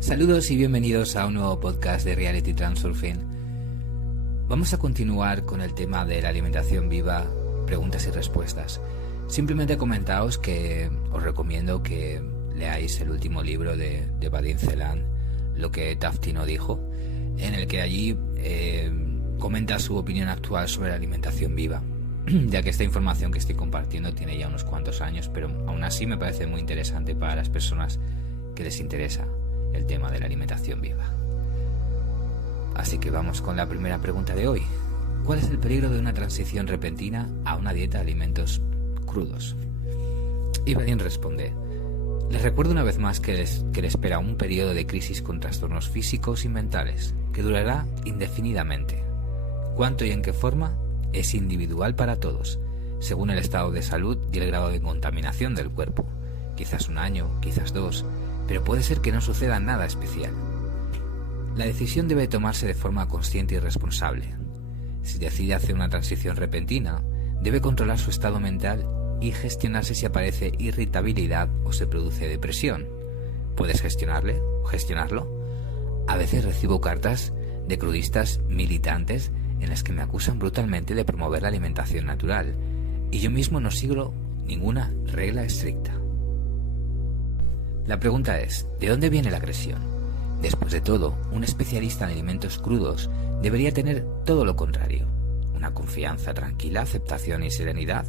Saludos y bienvenidos a un nuevo podcast de Reality Transurfing. Vamos a continuar con el tema de la alimentación viva, preguntas y respuestas. Simplemente comentaos que os recomiendo que leáis el último libro de Vadim Zeland, Lo que Tafti no dijo, en el que allí comenta su opinión actual sobre la alimentación viva, ya que esta información que estoy compartiendo tiene ya unos cuantos años, pero aún así me parece muy interesante para las personas que les interesa el tema de la alimentación viva. Así que vamos con la primera pregunta de hoy. ¿Cuál es el peligro de una transición repentina a una dieta de alimentos crudos? Y Vadim responde: les recuerdo una vez más que le espera un periodo de crisis con trastornos físicos y mentales que durará indefinidamente. ¿Cuánto y en qué forma? Es individual para todos, según el estado de salud y el grado de contaminación del cuerpo. Quizás un año, quizás dos, pero puede ser que no suceda nada especial. La decisión debe tomarse de forma consciente y responsable. Si decide hacer una transición repentina, debe controlar su estado mental y gestionarse si aparece irritabilidad o se produce depresión. ¿Puedes gestionarlo? A veces recibo cartas de crudistas militantes en las que me acusan brutalmente de promover la alimentación natural, y yo mismo no sigo ninguna regla estricta. La pregunta es, ¿de dónde viene la agresión? Después de todo, un especialista en alimentos crudos debería tener todo lo contrario: una confianza tranquila, aceptación y serenidad.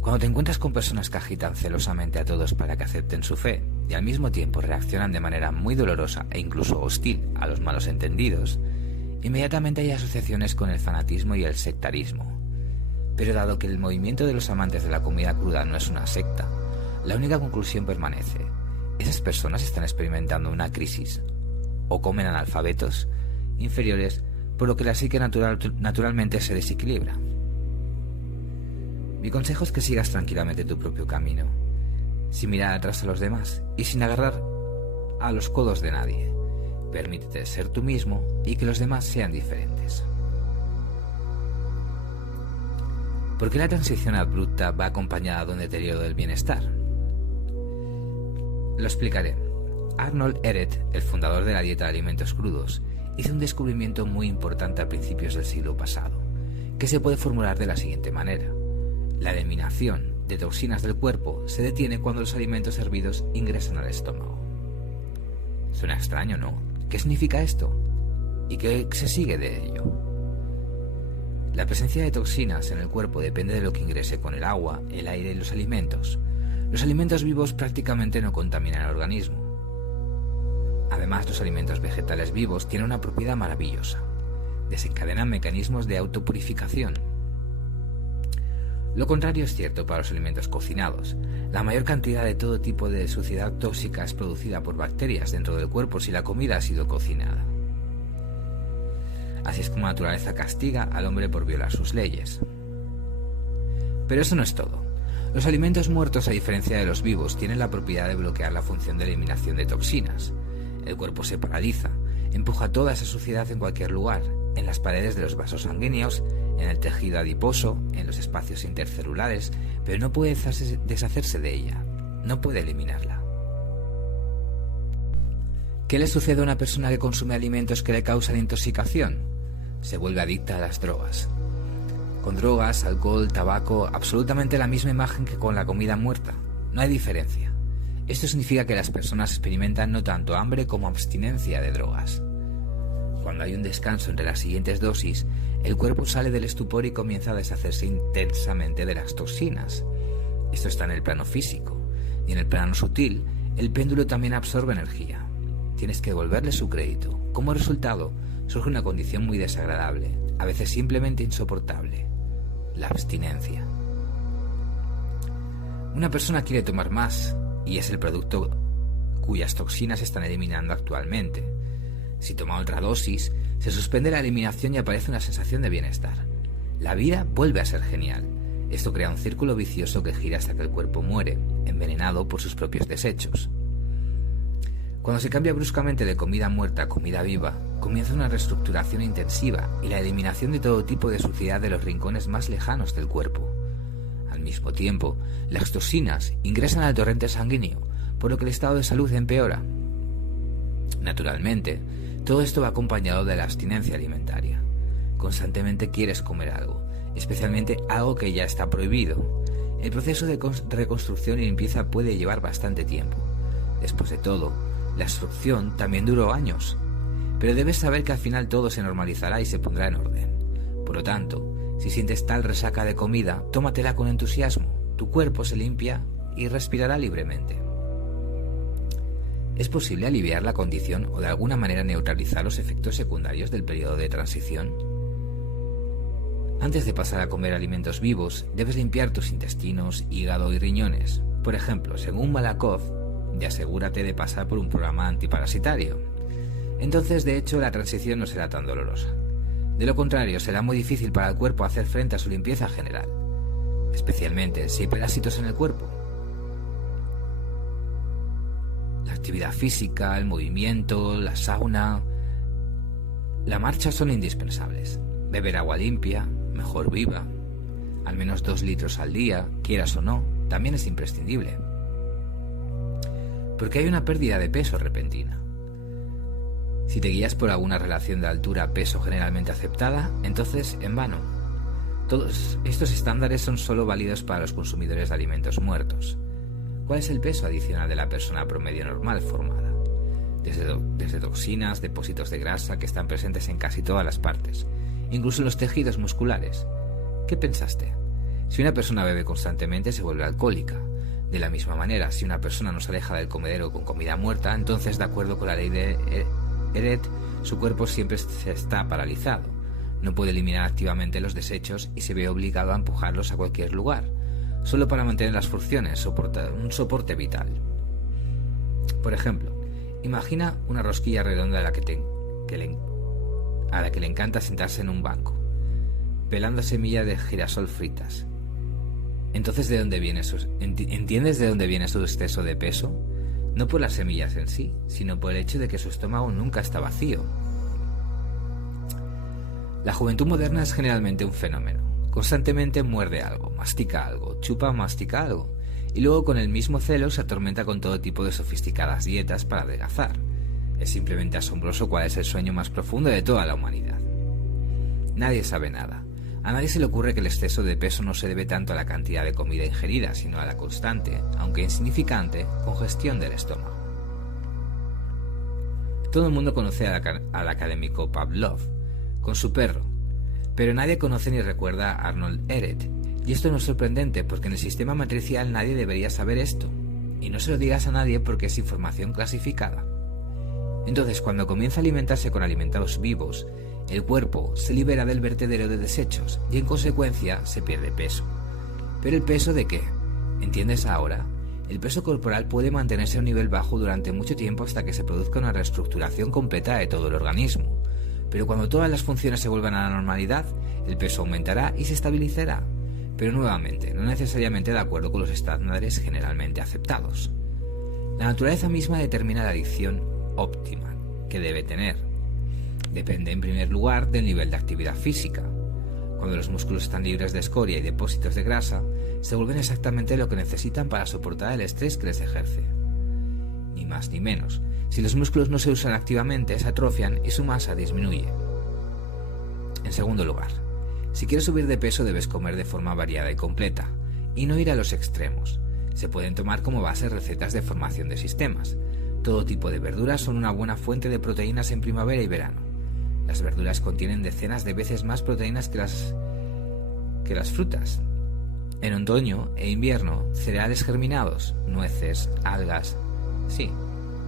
Cuando te encuentras con personas que agitan celosamente a todos para que acepten su fe y al mismo tiempo reaccionan de manera muy dolorosa e incluso hostil a los malos entendidos, inmediatamente hay asociaciones con el fanatismo y el sectarismo. Pero dado que el movimiento de los amantes de la comida cruda no es una secta, la única conclusión permanece: esas personas están experimentando una crisis, o comen analfabetos inferiores, por lo que la psique naturalmente se desequilibra. Mi consejo es que sigas tranquilamente tu propio camino, sin mirar atrás a los demás y sin agarrar a los codos de nadie. Permítete ser tú mismo y que los demás sean diferentes. ¿Por qué la transición abrupta va acompañada de un deterioro del bienestar? Lo explicaré. Arnold Ehret, el fundador de la dieta de alimentos crudos, hizo un descubrimiento muy importante a principios del siglo pasado, que se puede formular de la siguiente manera: la eliminación de toxinas del cuerpo se detiene cuando los alimentos hervidos ingresan al estómago. Suena extraño, ¿no? ¿Qué significa esto? ¿Y qué se sigue de ello? La presencia de toxinas en el cuerpo depende de lo que ingrese con el agua, el aire y los alimentos. Los alimentos vivos prácticamente no contaminan el organismo. Además, los alimentos vegetales vivos tienen una propiedad maravillosa: desencadenan mecanismos de autopurificación. Lo contrario es cierto para los alimentos cocinados. La mayor cantidad de todo tipo de suciedad tóxica es producida por bacterias dentro del cuerpo si la comida ha sido cocinada. Así es como la naturaleza castiga al hombre por violar sus leyes. Pero eso no es todo. Los alimentos muertos, a diferencia de los vivos, tienen la propiedad de bloquear la función de eliminación de toxinas. El cuerpo se paraliza, empuja toda esa suciedad en cualquier lugar: en las paredes de los vasos sanguíneos, en el tejido adiposo, en los espacios intercelulares, pero no puede deshacerse de ella, no puede eliminarla. ¿Qué le sucede a una persona que consume alimentos que le causan intoxicación? Se vuelve adicta a las drogas. Con drogas, alcohol, tabaco, absolutamente la misma imagen que con la comida muerta. No hay diferencia. Esto significa que las personas experimentan no tanto hambre como abstinencia de drogas. Cuando hay un descanso entre las siguientes dosis, el cuerpo sale del estupor y comienza a deshacerse intensamente de las toxinas. Esto está en el plano físico. Y en el plano sutil, el péndulo también absorbe energía. Tienes que devolverle su crédito. Como resultado, surge una condición muy desagradable, a veces simplemente insoportable: la abstinencia. Una persona quiere tomar más, y es el producto cuyas toxinas se están eliminando actualmente. Si toma otra dosis, se suspende la eliminación y aparece una sensación de bienestar. La vida vuelve a ser genial. Esto crea un círculo vicioso que gira hasta que el cuerpo muere, envenenado por sus propios desechos. Cuando se cambia bruscamente de comida muerta a comida viva, comienza una reestructuración intensiva y la eliminación de todo tipo de suciedad de los rincones más lejanos del cuerpo. Al mismo tiempo, las toxinas ingresan al torrente sanguíneo, por lo que el estado de salud empeora. Naturalmente, todo esto va acompañado de la abstinencia alimentaria. Constantemente quieres comer algo, especialmente algo que ya está prohibido. El proceso de reconstrucción y limpieza puede llevar bastante tiempo. Después de todo, la instrucción también duró años. Pero debes saber que al final todo se normalizará y se pondrá en orden. Por lo tanto, si sientes tal resaca de comida, tómatela con entusiasmo. Tu cuerpo se limpia y respirará libremente. ¿Es posible aliviar la condición o de alguna manera neutralizar los efectos secundarios del periodo de transición? Antes de pasar a comer alimentos vivos, debes limpiar tus intestinos, hígado y riñones. Por ejemplo, según Malakoff, asegúrate de pasar por un programa antiparasitario. Entonces, de hecho, la transición no será tan dolorosa. De lo contrario, será muy difícil para el cuerpo hacer frente a su limpieza general, especialmente si hay parásitos en el cuerpo. La actividad física, el movimiento, la sauna, la marcha son indispensables. Beber agua limpia, mejor viva, al menos 2 litros al día, quieras o no, también es imprescindible. Porque hay una pérdida de peso repentina. Si te guías por alguna relación de altura-peso generalmente aceptada, entonces en vano. Todos estos estándares son solo válidos para los consumidores de alimentos muertos. ¿Cuál es el peso adicional de la persona promedio normal formada? Desde toxinas, depósitos de grasa que están presentes en casi todas las partes, incluso en los tejidos musculares. ¿Qué pensaste? Si una persona bebe constantemente se vuelve alcohólica. De la misma manera, si una persona no se aleja del comedero con comida muerta, entonces, de acuerdo con la ley de Eret, su cuerpo siempre está paralizado. No puede eliminar activamente los desechos y se ve obligado a empujarlos a cualquier lugar, solo para mantener las funciones, un soporte vital. Por ejemplo, imagina una rosquilla redonda a la que le encanta sentarse en un banco, pelando semillas de girasol fritas. Entonces, ¿entiendes de dónde viene su exceso de peso? No por las semillas en sí, sino por el hecho de que su estómago nunca está vacío. La juventud moderna es generalmente un fenómeno. Constantemente muerde algo, mastica algo, chupa o mastica algo, y luego con el mismo celo se atormenta con todo tipo de sofisticadas dietas para adelgazar. Es simplemente asombroso cuál es el sueño más profundo de toda la humanidad. Nadie sabe nada. A nadie se le ocurre que el exceso de peso no se debe tanto a la cantidad de comida ingerida, sino a la constante, aunque insignificante, congestión del estómago. Todo el mundo conoce al académico Pavlov, con su perro, pero nadie conoce ni recuerda a Arnold Ehret, y esto no es sorprendente porque en el sistema matricial nadie debería saber esto, y no se lo digas a nadie porque es información clasificada. Entonces, cuando comienza a alimentarse con alimentados vivos, el cuerpo se libera del vertedero de desechos y en consecuencia se pierde peso. ¿Pero el peso de qué? ¿Entiendes ahora? El peso corporal puede mantenerse a un nivel bajo durante mucho tiempo hasta que se produzca una reestructuración completa de todo el organismo. Pero cuando todas las funciones se vuelvan a la normalidad, el peso aumentará y se estabilizará. Pero nuevamente, no necesariamente de acuerdo con los estándares generalmente aceptados. La naturaleza misma determina la adicción óptima que debe tener. Depende en primer lugar del nivel de actividad física. Cuando los músculos están libres de escoria y depósitos de grasa, se vuelven exactamente lo que necesitan para soportar el estrés que les ejerce. Ni más ni menos. Si los músculos no se usan activamente, se atrofian y su masa disminuye. En segundo lugar, si quieres subir de peso debes comer de forma variada y completa, y no ir a los extremos. Se pueden tomar como base recetas de formación de sistemas. Todo tipo de verduras son una buena fuente de proteínas en primavera y verano. Las verduras contienen decenas de veces más proteínas que las frutas. En otoño e invierno, cereales germinados, nueces, algas. Sí,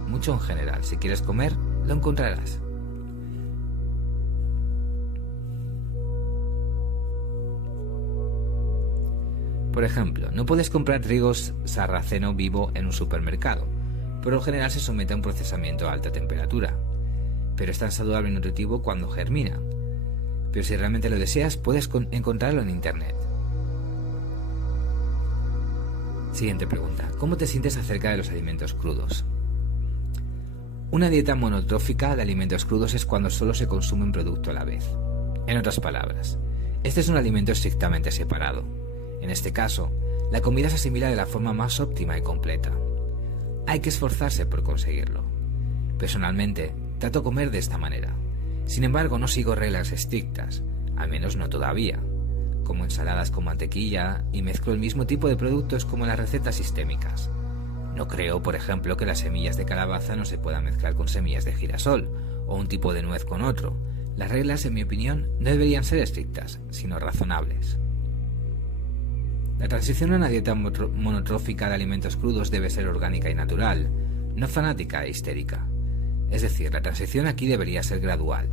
mucho en general. Si quieres comer, lo encontrarás. Por ejemplo, no puedes comprar trigo sarraceno vivo en un supermercado. Por lo general se somete a un procesamiento a alta temperatura, pero es tan saludable y nutritivo cuando germina. Pero si realmente lo deseas, puedes encontrarlo en internet. Siguiente pregunta. ¿Cómo te sientes acerca de los alimentos crudos? Una dieta monotrófica de alimentos crudos es cuando solo se consume un producto a la vez. En otras palabras, este es un alimento estrictamente separado. En este caso, la comida se asimila de la forma más óptima y completa. Hay que esforzarse por conseguirlo. Personalmente, trato comer de esta manera. Sin embargo, no sigo reglas estrictas, al menos no todavía. Como ensaladas con mantequilla y mezclo el mismo tipo de productos como en las recetas sistémicas. No creo, por ejemplo, que las semillas de calabaza no se puedan mezclar con semillas de girasol o un tipo de nuez con otro. Las reglas, en mi opinión, no deberían ser estrictas, sino razonables. La transición a una dieta monotrófica de alimentos crudos debe ser orgánica y natural, no fanática e histérica. Es decir, la transición aquí debería ser gradual.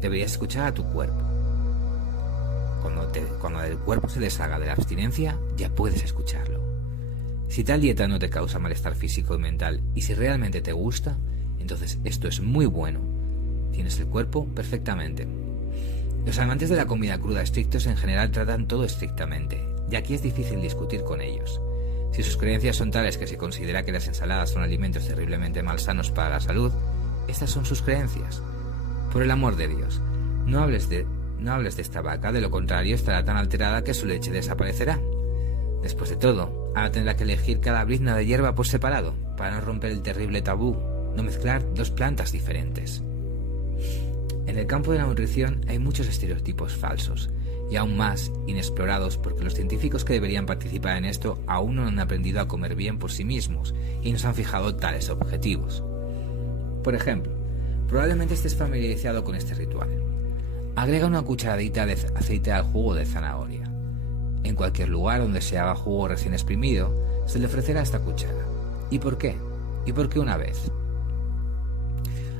Deberías escuchar a tu cuerpo. Cuando el cuerpo se deshaga de la abstinencia, ya puedes escucharlo. Si tal dieta no te causa malestar físico y mental, y si realmente te gusta, entonces esto es muy bueno. Tienes el cuerpo perfectamente. Los amantes de la comida cruda estrictos en general tratan todo estrictamente, y aquí es difícil discutir con ellos. Si sus creencias son tales que se considera que las ensaladas son alimentos terriblemente malsanos para la salud, estas son sus creencias. Por el amor de Dios, no hables de esta vaca, de lo contrario estará tan alterada que su leche desaparecerá. Después de todo, ahora tendrá que elegir cada brizna de hierba por separado, para no romper el terrible tabú, no mezclar dos plantas diferentes. En el campo de la nutrición hay muchos estereotipos falsos, y aún más inexplorados porque los científicos que deberían participar en esto aún no han aprendido a comer bien por sí mismos y no se han fijado tales objetivos. Por ejemplo, probablemente estés familiarizado con este ritual. Agrega una cucharadita de aceite al jugo de zanahoria. En cualquier lugar donde se haga jugo recién exprimido, se le ofrecerá esta cuchara. ¿Y por qué? ¿Y por qué una vez?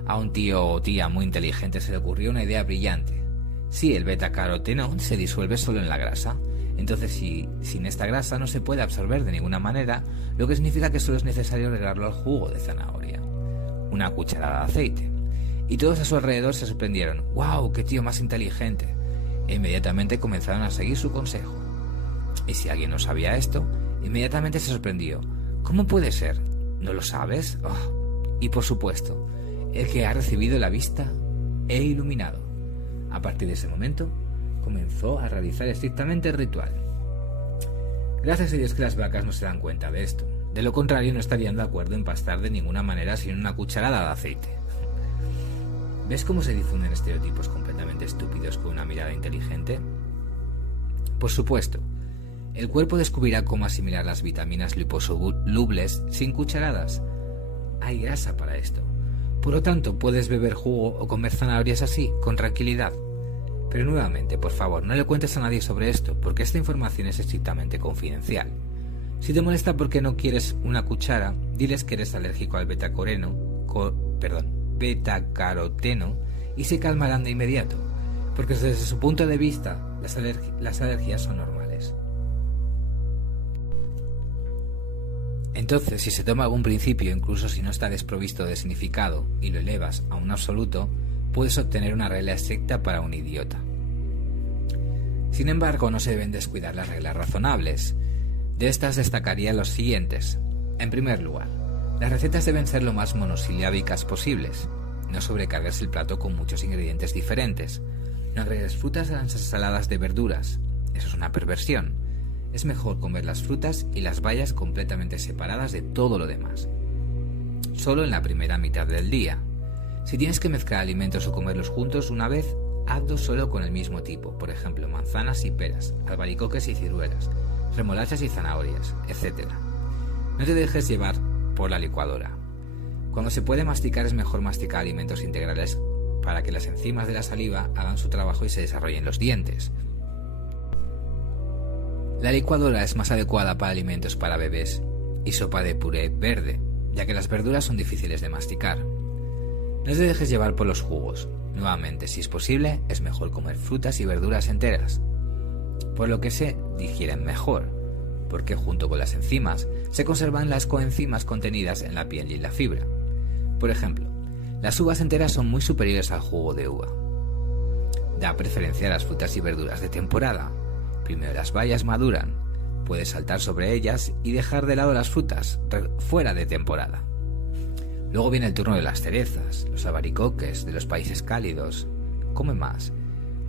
A un tío o tía muy inteligente se le ocurrió una idea brillante. Sí, el betacaroteno se disuelve solo en la grasa. Entonces, si sin esta grasa no se puede absorber de ninguna manera, lo que significa que solo es necesario agregarlo al jugo de zanahoria. Una cucharada de aceite. Y todos a su alrededor se sorprendieron. ¡Wow! ¡Qué tío más inteligente! E inmediatamente comenzaron a seguir su consejo. Y si alguien no sabía esto, inmediatamente se sorprendió. ¿Cómo puede ser? ¿No lo sabes? Oh. Y por supuesto, el que ha recibido la vista e iluminado. A partir de ese momento, comenzó a realizar estrictamente el ritual. Gracias a Dios que las vacas no se dan cuenta de esto. De lo contrario, no estarían de acuerdo en pastar de ninguna manera sin una cucharada de aceite. ¿Ves cómo se difunden estereotipos completamente estúpidos con una mirada inteligente? Por supuesto, el cuerpo descubrirá cómo asimilar las vitaminas liposolubles sin cucharadas. Hay grasa para esto. Por lo tanto, puedes beber jugo o comer zanahorias así, con tranquilidad. Pero nuevamente, por favor, no le cuentes a nadie sobre esto, porque esta información es estrictamente confidencial. Si te molesta porque no quieres una cuchara, diles que eres alérgico al betacaroteno y se calmarán de inmediato, porque desde su punto de vista, las alergias son normales. Entonces, si se toma algún principio, incluso si no está desprovisto de significado, y lo elevas a un absoluto, puedes obtener una regla estricta para un idiota. Sin embargo, no se deben descuidar las reglas razonables. De estas destacaría los siguientes. En primer lugar, las recetas deben ser lo más monosilábicas posibles. No sobrecargues el plato con muchos ingredientes diferentes. No agregues frutas a las ensaladas de verduras. Eso es una perversión. Es mejor comer las frutas y las bayas completamente separadas de todo lo demás. Solo en la primera mitad del día. Si tienes que mezclar alimentos o comerlos juntos una vez, hazlo solo con el mismo tipo. Por ejemplo, manzanas y peras, albaricoques y ciruelas, remolachas y zanahorias, etc. No te dejes llevar por la licuadora. Cuando se puede masticar es mejor masticar alimentos integrales para que las enzimas de la saliva hagan su trabajo y se desarrollen los dientes. La licuadora es más adecuada para alimentos para bebés y sopa de puré verde, ya que las verduras son difíciles de masticar. No te dejes llevar por los jugos. Nuevamente, si es posible, es mejor comer frutas y verduras enteras. Por lo que se digieren mejor, porque junto con las enzimas se conservan las coenzimas contenidas en la piel y la fibra. Por ejemplo, las uvas enteras son muy superiores al jugo de uva. Da preferencia a las frutas y verduras de temporada. Primero las bayas maduran, puedes saltar sobre ellas y dejar de lado las frutas fuera de temporada. Luego viene el turno de las cerezas, los albaricoques de los países cálidos, come más.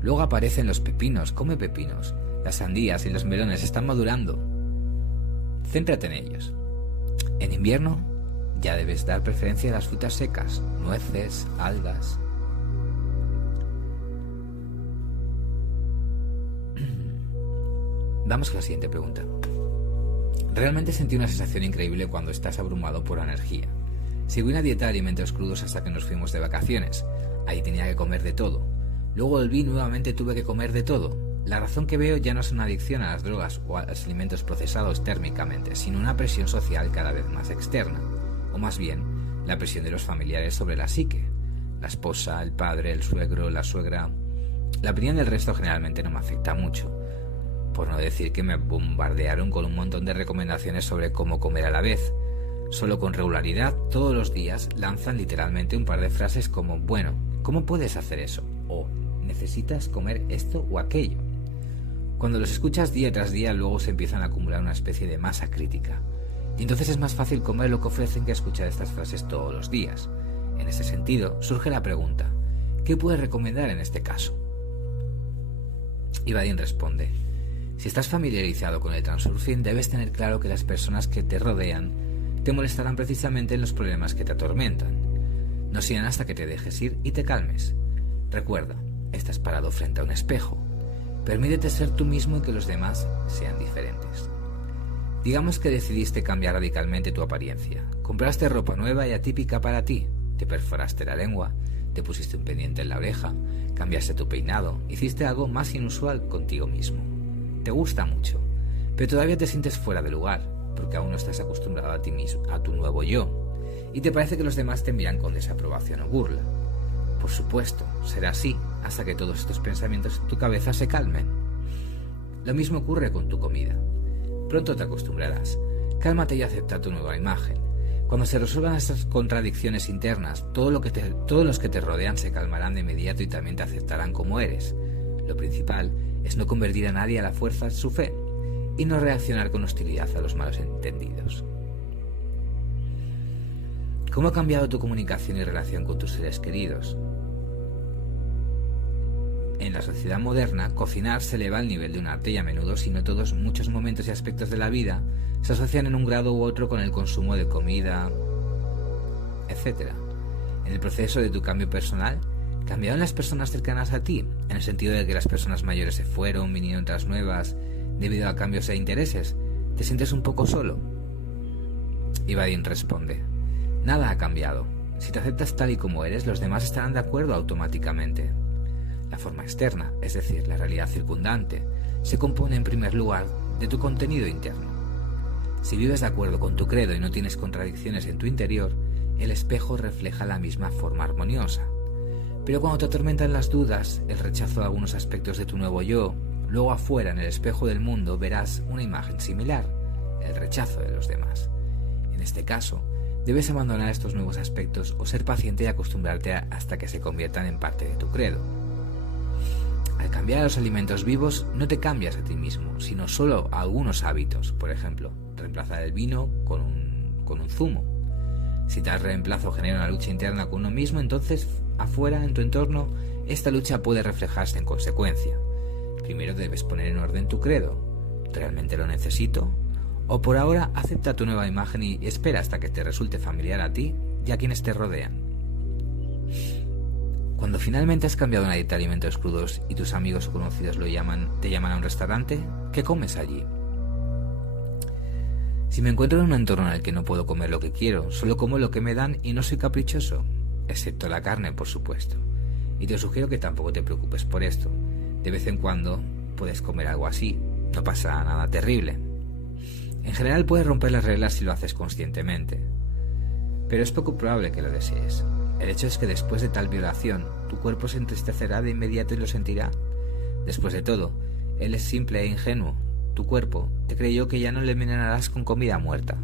Luego aparecen los pepinos, come pepinos. Las sandías y los melones están madurando. Céntrate en ellos. En invierno, ya debes dar preferencia a las frutas secas, nueces, algas. Vamos con la siguiente pregunta. Realmente sentí una sensación increíble cuando estás abrumado por la energía. Seguí una dieta de alimentos crudos hasta que nos fuimos de vacaciones. Ahí tenía que comer de todo. Luego volví y nuevamente tuve que comer de todo. La razón que veo ya no es una adicción a las drogas o a los alimentos procesados térmicamente, sino una presión social cada vez más externa. O más bien, la presión de los familiares sobre la psique. La esposa, el padre, el suegro, la suegra. La opinión del resto generalmente no me afecta mucho. Por no decir que me bombardearon con un montón de recomendaciones sobre cómo comer a la vez. Solo con regularidad, todos los días, lanzan literalmente un par de frases como «Bueno, ¿cómo puedes hacer eso?» o «Necesitas comer esto o aquello». Cuando los escuchas día tras día, luego se empiezan a acumular una especie de masa crítica. Y entonces es más fácil comer lo que ofrecen que escuchar estas frases todos los días. En ese sentido, surge la pregunta ¿qué puedes recomendar en este caso? Y Vadim responde: si estás familiarizado con el transurfing, debes tener claro que las personas que te rodean te molestarán precisamente en los problemas que te atormentan. No sigan hasta que te dejes ir y te calmes. Recuerda, estás parado frente a un espejo. Permítete ser tú mismo y que los demás sean diferentes. Digamos que decidiste cambiar radicalmente tu apariencia. Compraste ropa nueva y atípica para ti. Te perforaste la lengua, te pusiste un pendiente en la oreja, cambiaste tu peinado, hiciste algo más inusual contigo mismo. Te gusta mucho, pero todavía te sientes fuera de lugar, porque aún no estás acostumbrado a ti mismo, a tu nuevo yo, y te parece que los demás te miran con desaprobación o burla. Por supuesto, será así hasta que todos estos pensamientos en tu cabeza se calmen. Lo mismo ocurre con tu comida. Pronto te acostumbrarás. Cálmate y acepta tu nueva imagen. Cuando se resuelvan estas contradicciones internas, todos los que te rodean se calmarán de inmediato y también te aceptarán como eres. Lo principal es no convertir a nadie a la fuerza en su fe y no reaccionar con hostilidad a los malos entendidos. ¿Cómo ha cambiado tu comunicación y relación con tus seres queridos? En la sociedad moderna, cocinar se eleva al nivel de un arte y a menudo, si no todos, muchos momentos y aspectos de la vida se asocian en un grado u otro con el consumo de comida, etc. En el proceso de tu cambio personal, ¿cambiaron las personas cercanas a ti? En el sentido de que las personas mayores se fueron, vinieron otras nuevas, debido a cambios de intereses. ¿Te sientes un poco solo? Y Vadim responde: nada ha cambiado. Si te aceptas tal y como eres, los demás estarán de acuerdo automáticamente. La forma externa, es decir, la realidad circundante, se compone en primer lugar de tu contenido interno. Si vives de acuerdo con tu credo y no tienes contradicciones en tu interior, el espejo refleja la misma forma armoniosa. Pero cuando te atormentan las dudas, el rechazo de algunos aspectos de tu nuevo yo, luego afuera en el espejo del mundo verás una imagen similar, el rechazo de los demás. En este caso, debes abandonar estos nuevos aspectos o ser paciente y acostumbrarte hasta que se conviertan en parte de tu credo. Al cambiar a los alimentos vivos, no te cambias a ti mismo, sino solo a algunos hábitos. Por ejemplo, reemplazar el vino con un zumo. Si tal reemplazo genera una lucha interna con uno mismo, entonces afuera, en tu entorno, esta lucha puede reflejarse en consecuencia. Primero debes poner en orden tu credo. ¿Realmente lo necesito? O por ahora, acepta tu nueva imagen y espera hasta que te resulte familiar a ti y a quienes te rodean. Cuando finalmente has cambiado una dieta de alimentos crudos y tus amigos o conocidos te llaman a un restaurante, ¿qué comes allí? Si me encuentro en un entorno en el que no puedo comer lo que quiero, solo como lo que me dan y no soy caprichoso, excepto la carne, por supuesto. Y te sugiero que tampoco te preocupes por esto. De vez en cuando puedes comer algo así, no pasa nada terrible. En general puedes romper las reglas si lo haces conscientemente, pero es poco probable que lo desees. El hecho es que después de tal violación, tu cuerpo se entristecerá de inmediato y lo sentirá. Después de todo, él es simple e ingenuo. Tu cuerpo te creyó que ya no le envenenarás con comida muerta.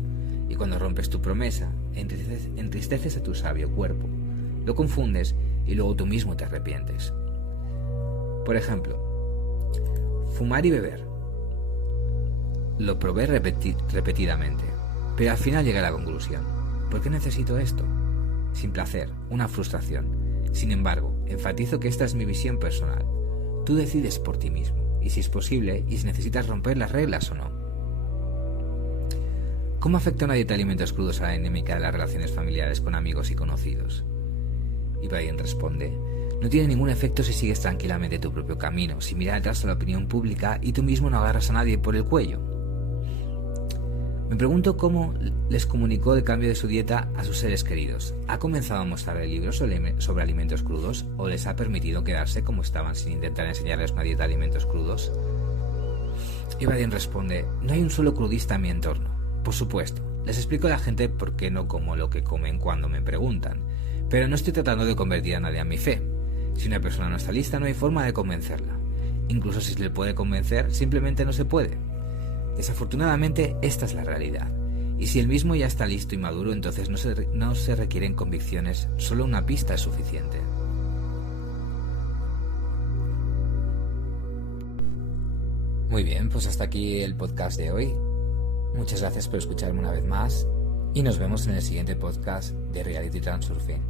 Y cuando rompes tu promesa, entristeces a tu sabio cuerpo. Lo confundes y luego tú mismo te arrepientes. Por ejemplo, fumar y beber. Lo probé repetidamente, pero al final llegué a la conclusión: ¿por qué necesito esto? Sin placer, una frustración. Sin embargo, enfatizo que esta es mi visión personal. Tú decides por ti mismo, y si es posible, y si necesitas romper las reglas o no. ¿Cómo afecta una dieta de alimentos crudos a la dinámica de las relaciones familiares con amigos y conocidos? Y Biden responde: no tiene ningún efecto si sigues tranquilamente tu propio camino, sin mirar atrás a la opinión pública y tú mismo no agarras a nadie por el cuello. Me pregunto cómo les comunicó el cambio de su dieta a sus seres queridos. ¿Ha comenzado a mostrarles libros sobre alimentos crudos o les ha permitido quedarse como estaban sin intentar enseñarles una dieta de alimentos crudos? Y Biden responde: no hay un solo crudista en mi entorno. Por supuesto, les explico a la gente por qué no como lo que comen cuando me preguntan, pero no estoy tratando de convertir a nadie a mi fe. Si una persona no está lista, no hay forma de convencerla. Incluso si se le puede convencer, simplemente no se puede. Desafortunadamente, esta es la realidad. Y si él mismo ya está listo y maduro, entonces no se requieren convicciones, solo una pista es suficiente. Muy bien, pues hasta aquí el podcast de hoy. Muchas gracias por escucharme una vez más y nos vemos en el siguiente podcast de Reality Transurfing.